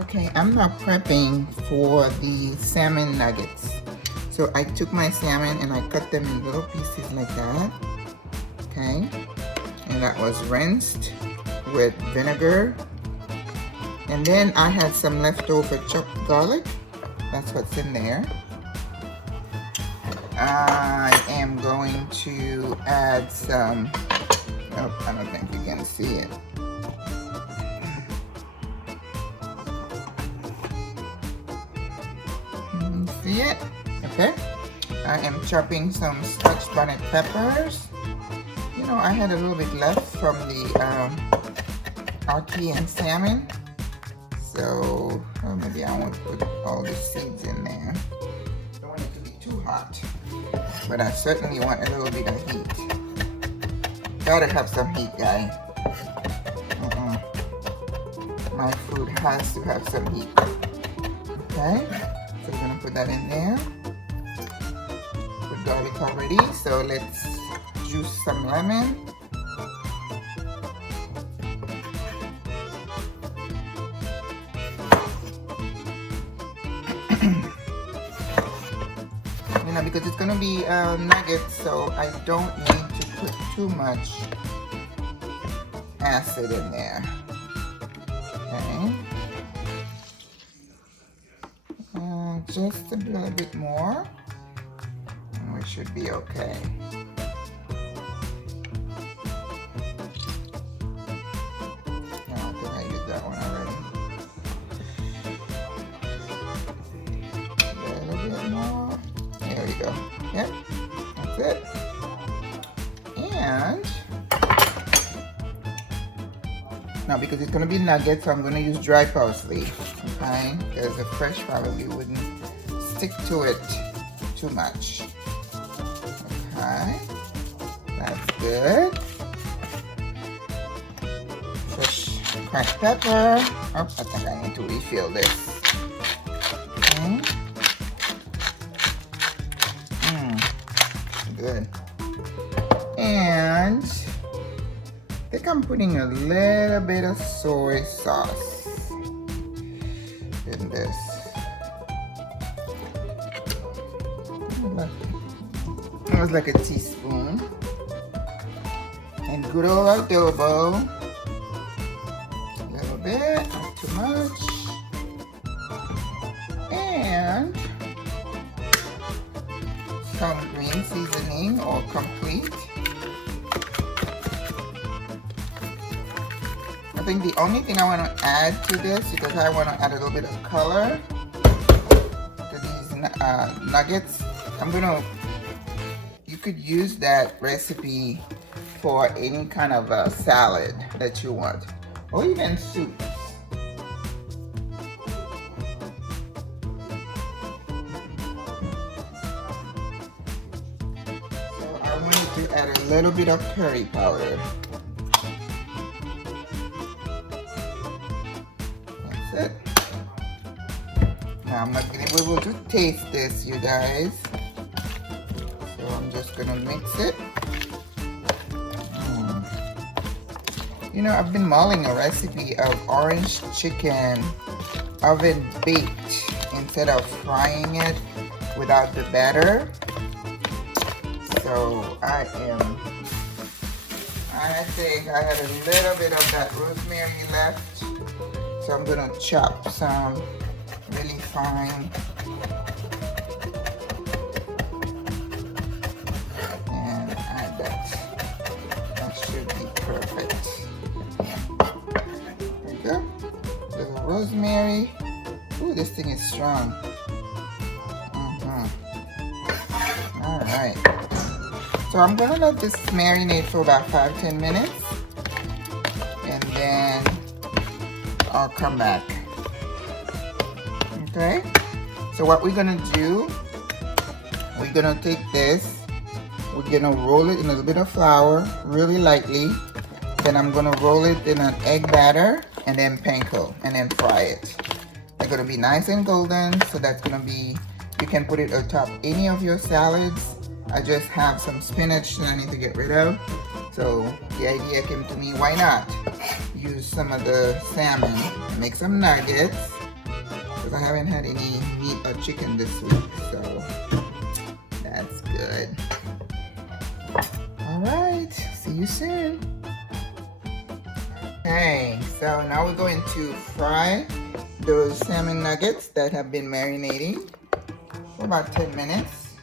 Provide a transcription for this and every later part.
Okay, I'm now prepping for the salmon nuggets. So I took my salmon and I cut them in little pieces like that. Okay, and that was rinsed with vinegar. And then I had some leftover chopped garlic. That's what's in there. I am going to add some, oh, I don't think you can see it. See it? Okay. I am chopping some Scotch bonnet peppers. You know, I had a little bit left from the ackee and salmon. So maybe I won't put all the seeds in there. Don't want it to be too hot. But I certainly want a little bit of heat. Gotta have some heat, guys. My food has to have some heat. Okay? So we're gonna put that in there. Put garlic already, so let's juice some lemon. You know, because it's gonna be nuggets, so I don't need to put too much acid in there. Okay. Just a little bit more, and we should be okay. I think I used that one already. A little bit more. There we go. Yep, that's it. And now, because it's going to be nuggets, so I'm going to use dry parsley. Okay, because the fresh probably wouldn't stick to it too much. Okay, that's good. Fresh cracked pepper. Oh, I think I need to refill this. Okay. Good. And I think I'm putting a little bit of soy sauce in this. It was like a teaspoon. And good old adobo. A little bit, not too much. And some green seasoning or complete. I think the only thing I want to add to this, because I want to add a little bit of color to these nuggets, you could use that recipe for any kind of a salad that you want, or even soup. So I wanted to add a little bit of curry powder. It. Now I'm not gonna be able to taste this, you guys. So I'm just gonna mix it. You know, I've been mulling a recipe of orange chicken oven baked instead of frying it without the batter. So I think I had a little bit of that rosemary left. So I'm gonna chop some really fine and add that. That should be perfect. There we go. Little rosemary. Ooh, this thing is strong. All right. So I'm gonna let this marinate for about 5-10 minutes, and then I'll come back. Okay, so what we're gonna do, we're gonna take this, we're gonna roll it in a little bit of flour really lightly, then I'm gonna roll it in an egg batter and then panko and then fry it. They're gonna be nice and golden, so that's gonna be, you can put it atop any of your salads. I just have some spinach that I need to get rid of, so the idea came to me, why not use some of the salmon and make some nuggets I haven't had any meat or chicken this week, so that's good. All right, see you soon. Okay, so now we're going to fry those salmon nuggets that have been marinating for about 10 minutes.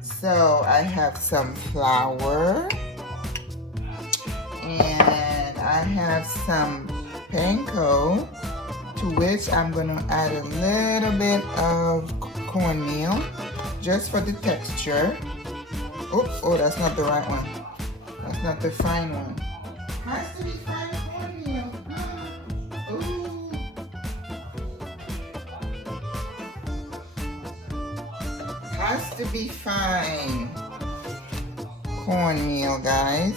So I have some flour and I have some panko, to which I'm going to add a little bit of cornmeal just for the texture. Oops, oh, that's not the right one. That's not the fine one. Has to be fine cornmeal. Ooh. Has to be fine cornmeal, guys.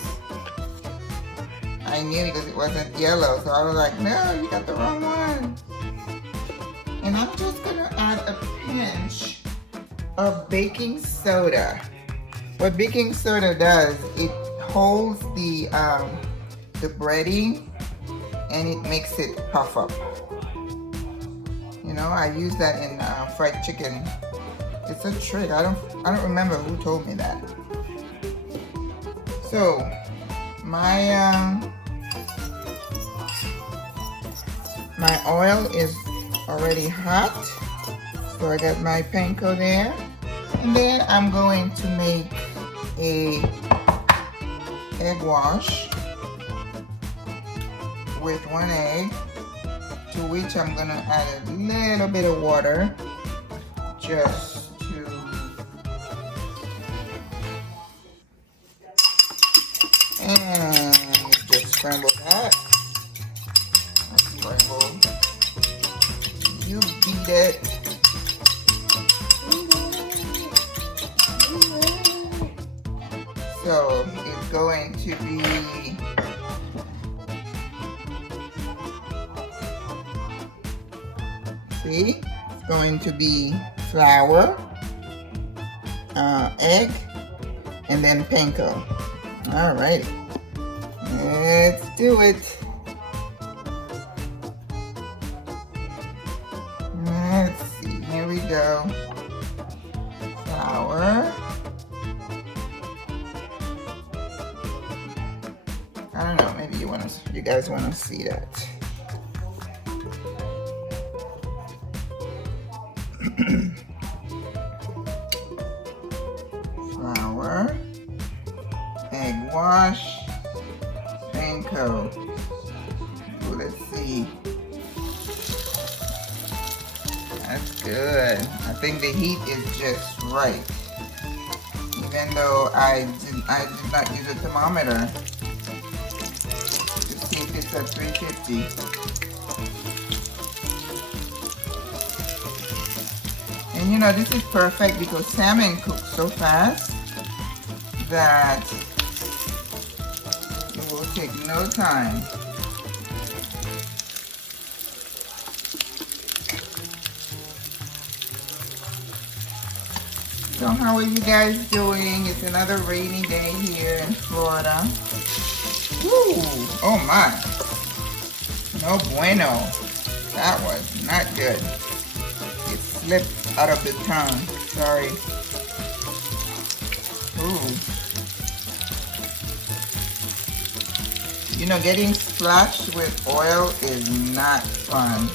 I knew because it wasn't yellow, so I was like, no, you got the wrong one. And I'm just gonna add a pinch of baking soda. What baking soda does, it holds the breading and it makes it puff up. You know, I use that in fried chicken. It's a trick. I don't remember who told me that. So my my oil is already hot. So I got my panko there. And then I'm going to make a egg wash with 1 egg, to which I'm gonna add a little bit of water just to and just scramble that. Scramble. You beat it. So it's going to be see, it's going to be flour, egg, and then panko. All right, let's do it. Let's see, here we go. Flour. I don't know, maybe you guys want to see that. Flour, egg wash, panko. So let's see. That's good. I think the heat is just right. Even though I did not use a thermometer to see if it's at 350. And you know, this is perfect because salmon cooks so fast that it will take no time. So how are you guys doing? It's another rainy day here in Florida. Woo! Oh my! No bueno. That was not good. It slipped out of the tongue. Sorry. Ooh. You know, getting splashed with oil is not fun.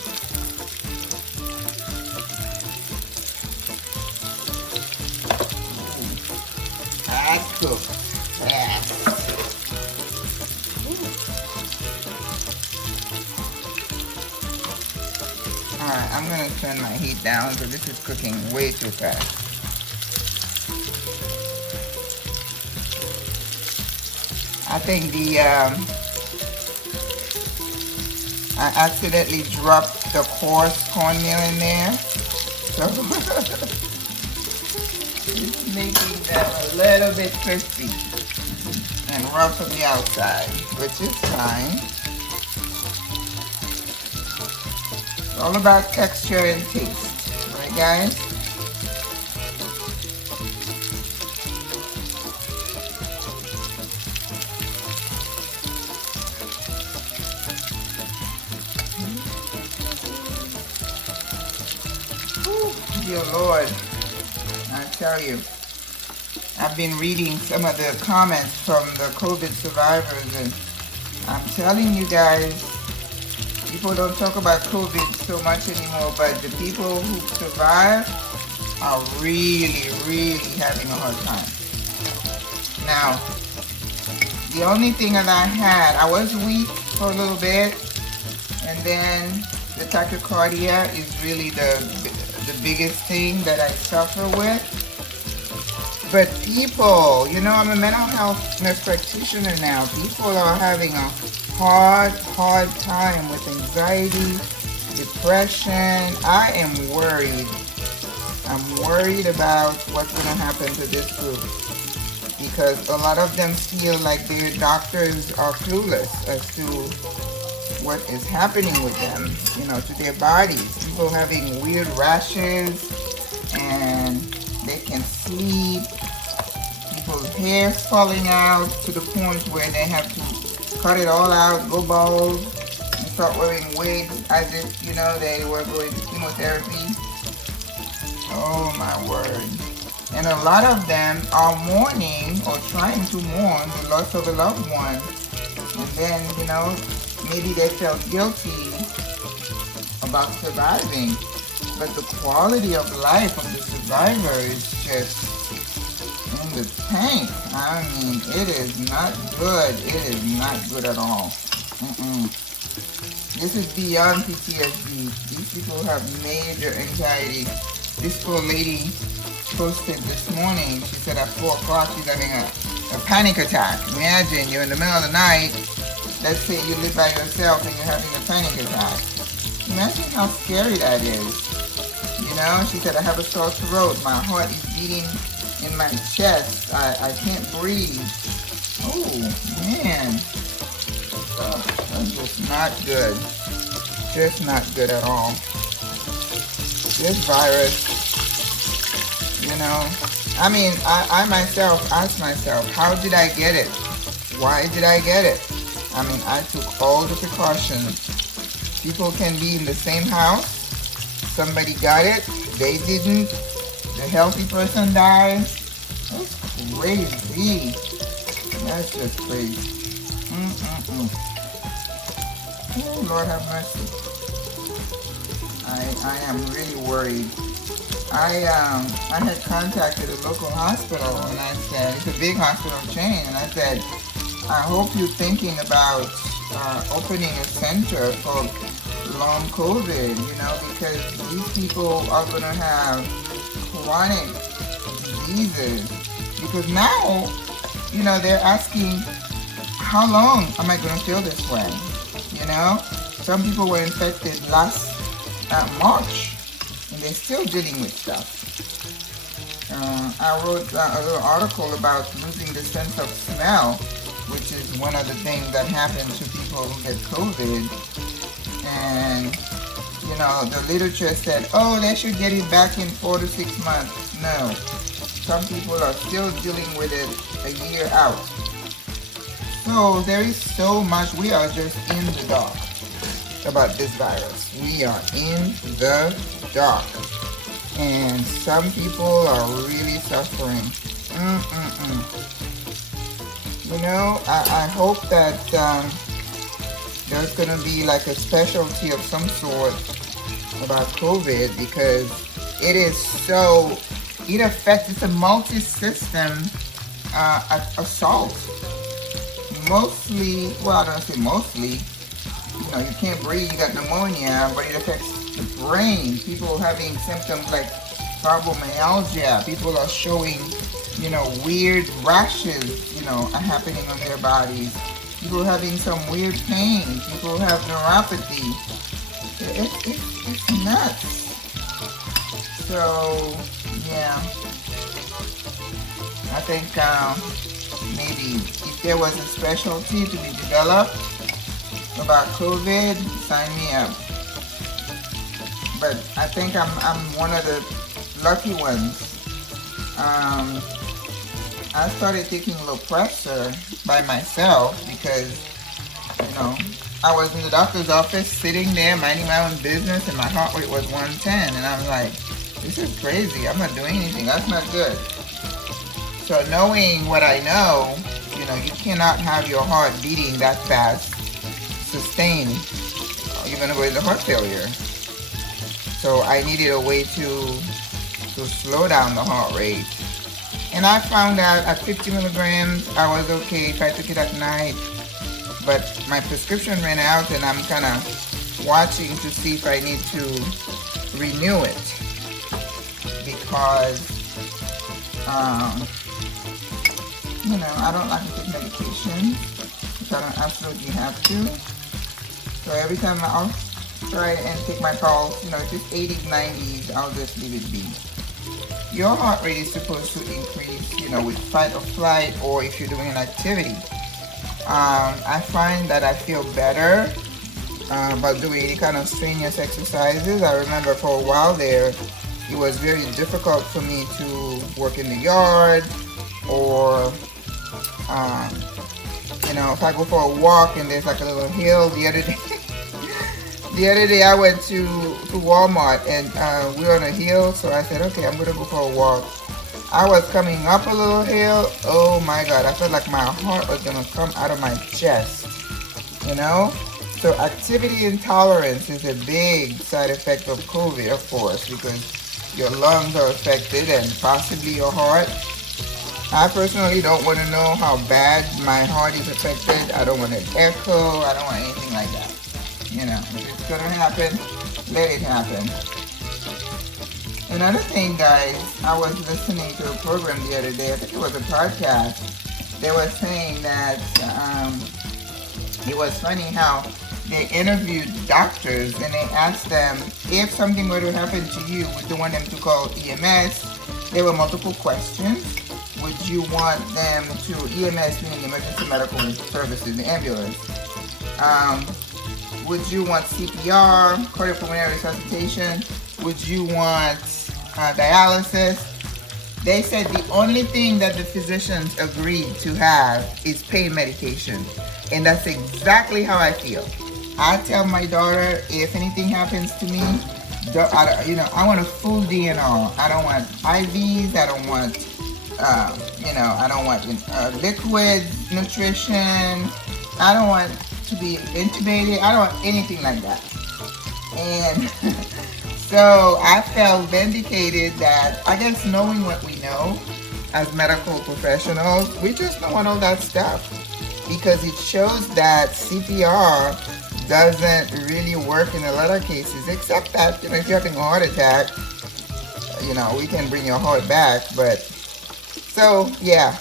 That's cooked. Yes. Alright, I'm going to turn my heat down because this is cooking way too fast. I think I accidentally dropped the coarse cornmeal in there. So it's making them a little bit crispy and rough on the outside, which is fine. It's all about texture and taste, right guys? Dear Lord, I tell you, I've been reading some of the comments from the COVID survivors, and I'm telling you guys, people don't talk about COVID so much anymore, but the people who survive are really, really having a hard time. Now, the only thing that I was weak for a little bit, and then the tachycardia is really the biggest thing that I suffer with. But people, you know, I'm a mental health nurse practitioner now. People are having a hard time with anxiety, depression. I am worried. I'm worried about what's going to happen to this group, because a lot of them feel like their doctors are clueless as to what is happening with them, you know, to their bodies. People having weird rashes, and they can sleep. People's hair's falling out to the point where they have to cut it all out, go bald, and start wearing wigs as if, you know, they were going to chemotherapy. Oh my word. And a lot of them are mourning or trying to mourn the loss of a loved one. And then, you know, maybe they felt guilty about surviving. But the quality of life of the survivor is just in the tank. I mean, it is not good. It is not good at all. This is beyond PTSD. These people have major anxiety. This poor lady posted this morning, she said at 4 o'clock she's having a panic attack. Imagine you're in the middle of the night, let's say you live by yourself and you're having a panic attack. Imagine how scary that is. You know, she said, I have a sore throat, my heart is beating in my chest, I can't breathe. Oh man, that's just not good. Just not good at all. This virus, you know, I mean, I myself asked myself, how did I get it? Why did I get it? I mean, I took all the precautions. People can be in the same house. Somebody got it, they didn't. The healthy person dies. That's crazy. That's just crazy. Oh, Lord have mercy. I am really worried. I had contacted a local hospital, and I said, it's a big hospital chain, and I said, I hope you're thinking about opening a center for long COVID, you know, because these people are going to have chronic diseases. Because now, you know, they're asking, how long am I going to feel this way? You know, some people were infected last March, and they're still dealing with stuff. I wrote a little article about losing the sense of smell, which is one of the things that happen to people who get COVID. And, you know, the literature said, oh, they should get it back in 4 to 6 months. No. Some people are still dealing with it a year out. So there is so much. We are just in the dark about this virus. We are in the dark. And some people are really suffering. You know, I hope that there's going to be like a specialty of some sort about COVID, because it is so, it affects, it's a multi-system assault. Mostly, well, I don't say mostly, you know, you can't breathe, you got pneumonia, but it affects the brain. People having symptoms like fibromyalgia. People are showing, you know, weird rashes, you know, are happening on their bodies. People having some weird pain. People have neuropathy. It's nuts. So, yeah. I think maybe if there was a specialty to be developed about COVID, sign me up. But I think I'm one of the lucky ones. I started taking Lopressor by myself because, you know, I was in the doctor's office sitting there minding my own business and my heart rate was 110, and I'm like, This is crazy. I'm not doing anything. That's not good. So knowing what I know, you know, you cannot have your heart beating that fast, sustained, even with the heart failure. So I needed a way to slow down the heart rate. And I found out at 50 milligrams, I was okay if I took it at night. But my prescription ran out and I'm kind of watching to see if I need to renew it. Because, you know, I don't like to take medication if I don't absolutely have to. So every time I'll try and take my pulse, you know, if it's 80s, 90s, I'll just leave it be. Your heart rate is supposed to increase, you know, with fight or flight, or if you're doing an activity. I find that I feel better about doing any kind of strenuous exercises. I remember for a while there, it was very difficult for me to work in the yard, or you know, if I go for a walk and there's like a little hill. The other day I went to Walmart and we were on a hill, so I said, okay, I'm gonna go for a walk. I was coming up a little hill. Oh my God, I felt like my heart was gonna come out of my chest, you know? So activity intolerance is a big side effect of COVID, of course, because your lungs are affected and possibly your heart. I personally don't want to know how bad my heart is affected. I don't want an echo. I don't want anything like that. You know, if it's gonna happen, let it happen. Another thing, guys, I was listening to a program the other day. I think it was a podcast. They were saying that it was funny how they interviewed doctors and they asked them if something were to happen to you, would you want them to call EMS? There were multiple questions. Would you want them to, EMS meaning emergency medical services, the ambulance? Would you want CPR, cardiopulmonary resuscitation? Would you want dialysis? They said the only thing that the physicians agreed to have is pain medication. And that's exactly how I feel. I tell my daughter, if anything happens to me, I want a full DNR. I don't want IVs. I don't want, I don't want liquid nutrition. I don't want to be intubated. I don't want anything like that. And so I felt vindicated that, I guess, knowing what we know as medical professionals, we just don't want all that stuff, because it shows that CPR doesn't really work in a lot of cases, except that, you know, if you're having a heart attack, you know, we can bring your heart back. But so yeah,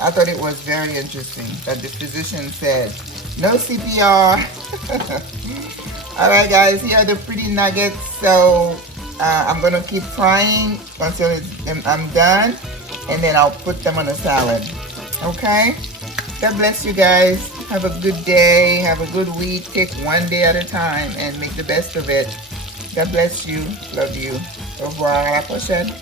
I thought it was very interesting that the physician said no CPR. All right, guys, here are the pretty nuggets. So I'm gonna keep frying until I'm done, and then I'll put them on a salad. Okay. God bless you guys. Have a good day. Have a good week. Take one day at a time and make the best of it. God bless you. Love you. Au revoir. À la prochaine.